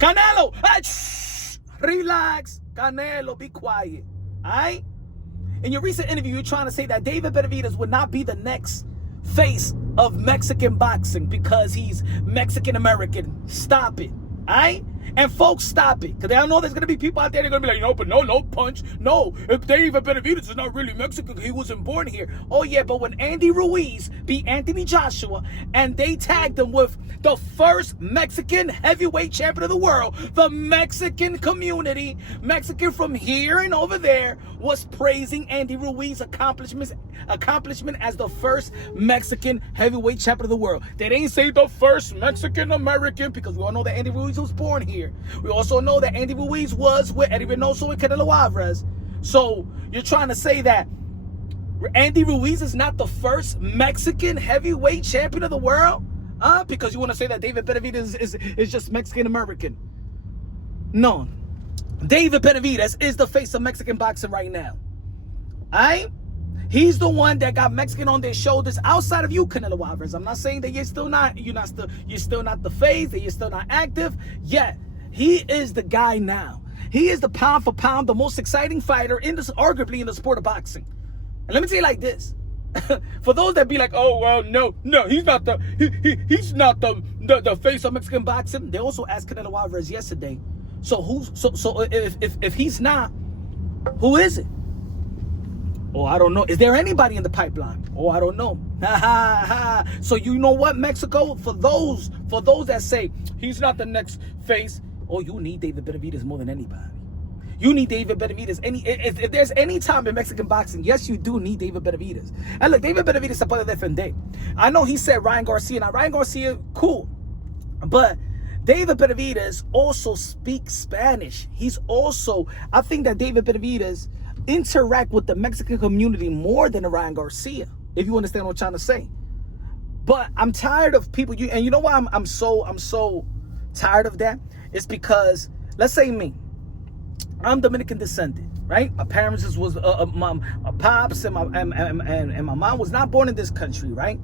Canelo, relax. Canelo, be quiet. All right? In your recent interview, you're trying to say that David Benavidez would not be the next face of Mexican boxing because he's Mexican-American. Stop it. All right? And folks, stop it. Because they don't know there's going to be people out there that are going to be like, no, but no punch. No, if David Benavidez is not really Mexican, he wasn't born here. Oh, yeah, but when Andy Ruiz beat Anthony Joshua and they tagged him with the first Mexican heavyweight champion of the world, the Mexican community, Mexican from here and over there, was praising Andy Ruiz's accomplishment as the first Mexican heavyweight champion of the world. They didn't say the first Mexican-American, because we all know that Andy Ruiz was born here. We also know that Andy Ruiz was with Eddie Reynoso and Canelo Álvarez. So you're trying to say that Andy Ruiz is not the first Mexican heavyweight champion of the world? Because you want to say that David Benavidez is just Mexican-American. No. David Benavidez is the face of Mexican boxing right now. Alright? He's the one that got Mexican on their shoulders outside of you, Canelo Álvarez. I'm not saying that you're still not the face, that you're still not active. Yeah, he is the guy now. He is the pound for pound, the most exciting fighter arguably in the sport of boxing. And let me tell you like this. For those that be like, oh well, no, he's not the face of Mexican boxing. They also asked Canelo Álvarez yesterday. So if he's not, who is it? Oh, I don't know. Is there anybody in the pipeline? Oh, I don't know. So you know what, Mexico? For those that say he's not the next face, oh, you need David Benavidez more than anybody. You need David Benavidez. If there's any time in Mexican boxing, yes, you do need David Benavidez. And look, David Benavidez se puede defender. I know he said Ryan Garcia. Now, Ryan Garcia, cool. But David Benavidez also speaks Spanish. I think that David Benavidez interact with the Mexican community more than Ryan Garcia, if you understand what I'm trying to say. But I'm tired of people, and you know why I'm so tired of that? It's because, let's say me, I'm Dominican descendant, right? My parents was my pops and my mom was not born in this country, right?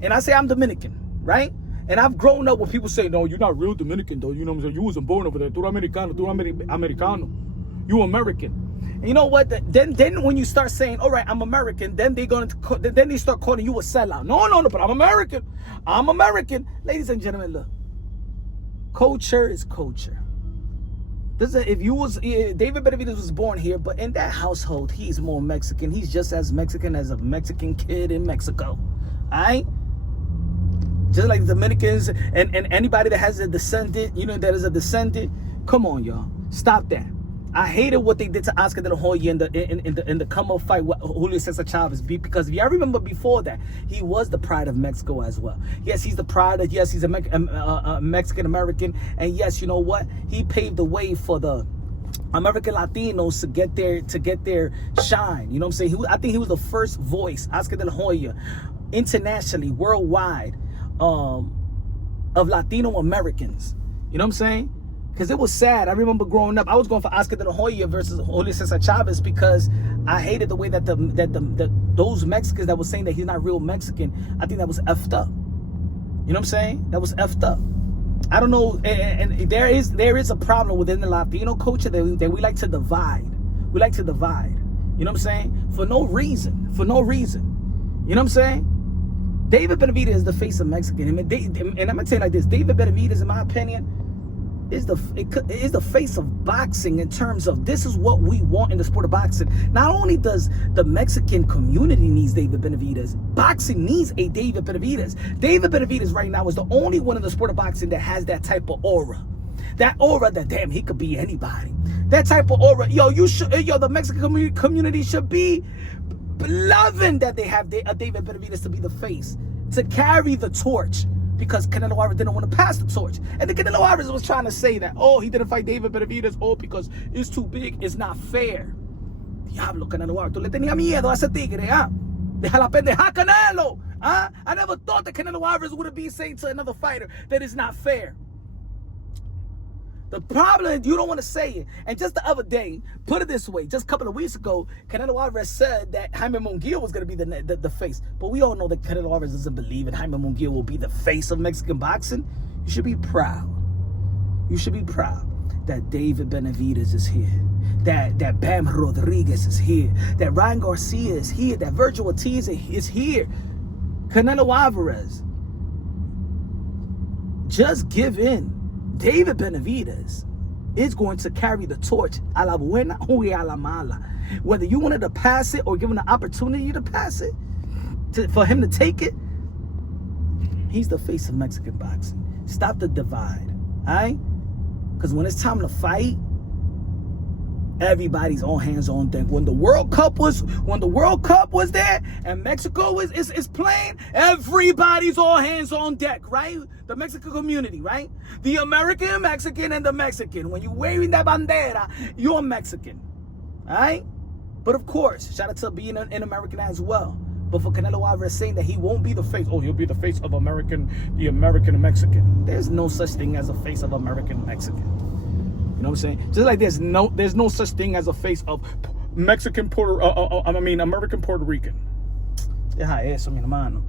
And I say I'm Dominican, right? And I've grown up with people say, no, you're not real Dominican, though. You know what I'm saying? You wasn't born over there. Tú Americano. You American. And you know what? Then when you start saying, all right, I'm American, then they start calling you a sellout. No, but I'm American. I'm American. Ladies and gentlemen, look. Culture is culture. David Benavidez was born here, but in that household, he's more Mexican. He's just as Mexican as a Mexican kid in Mexico. All right? Just like the Dominicans and anybody that has a descendant, that is a descendant. Come on, y'all. Stop that. I hated what they did to Oscar De La Hoya in the come-up fight with Julio Cesar Chavez, because if y'all remember before that, he was the pride of Mexico as well. Yes, he's the pride of, yes, he's a Mexican-American, and yes, you know what? He paved the way for the American Latinos to get their shine. You know what I'm saying? I think he was the first voice, Oscar De La Hoya, internationally, worldwide, of Latino Americans. You know what I'm saying? Because it was sad. I remember growing up, I was going for Oscar De La Hoya versus Julio Cesar Chavez because I hated the way that those Mexicans that were saying that he's not real Mexican. I think that was effed up. You know what I'm saying? That was effed up. I don't know, and there is a problem within the Latino culture that we like to divide. We like to divide. You know what I'm saying? For no reason. You know what I'm saying? David Benavidez is the face of Mexican. And I'm gonna tell you like this: David Benavidez, in my opinion, is the face of boxing in terms of this is what we want in the sport of boxing. Not only does the Mexican community needs David Benavidez, boxing needs a David Benavidez. David Benavidez right now is the only one in the sport of boxing that has that type of aura. That aura that, damn, he could be anybody. That type of aura, the Mexican community should be loving that they have a David Benavidez to be the face, to carry the torch. Because Canelo Álvarez didn't want to pass the torch. And the Canelo Álvarez was trying to say that, oh, he didn't fight David Benavidez, because it's too big, it's not fair. Diablo, Canelo Álvarez, tú le tenías miedo a ese tigre, Deja la pendeja, Canelo, I never thought that Canelo Álvarez would be saying to another fighter that it's not fair. The problem is you don't want to say it. And just the other day, put it this way, just a couple of weeks ago, Canelo Álvarez said that Jaime Munguia was going to be the face. But we all know that Canelo Álvarez doesn't believe that Jaime Munguia will be the face of Mexican boxing. You should be proud. You should be proud that David Benavidez is here. That Bam Rodriguez is here. That Ryan Garcia is here. That Virgil Ortiz is here. Canelo Álvarez. Just give in. David Benavidez is going to carry the torch a la buena o a la mala. Whether you wanted to pass it or give him the opportunity to pass it, for him to take it, he's the face of Mexican boxing. Stop the divide, all right? Because when it's time to fight, everybody's all hands on deck. When the World Cup was there and Mexico is playing, everybody's all hands on deck, right? The Mexican community, right? The American Mexican and the Mexican. When you're waving that bandera, you're Mexican, all right? But of course, shout out to being an American as well. But for Canelo Álvarez saying that he won't be the face, he'll be the face of the American Mexican. There's no such thing as a face of American Mexican. You know what I'm saying? Just like there's no such thing as a face of American Puerto Rican. Deja eso, mi hermano.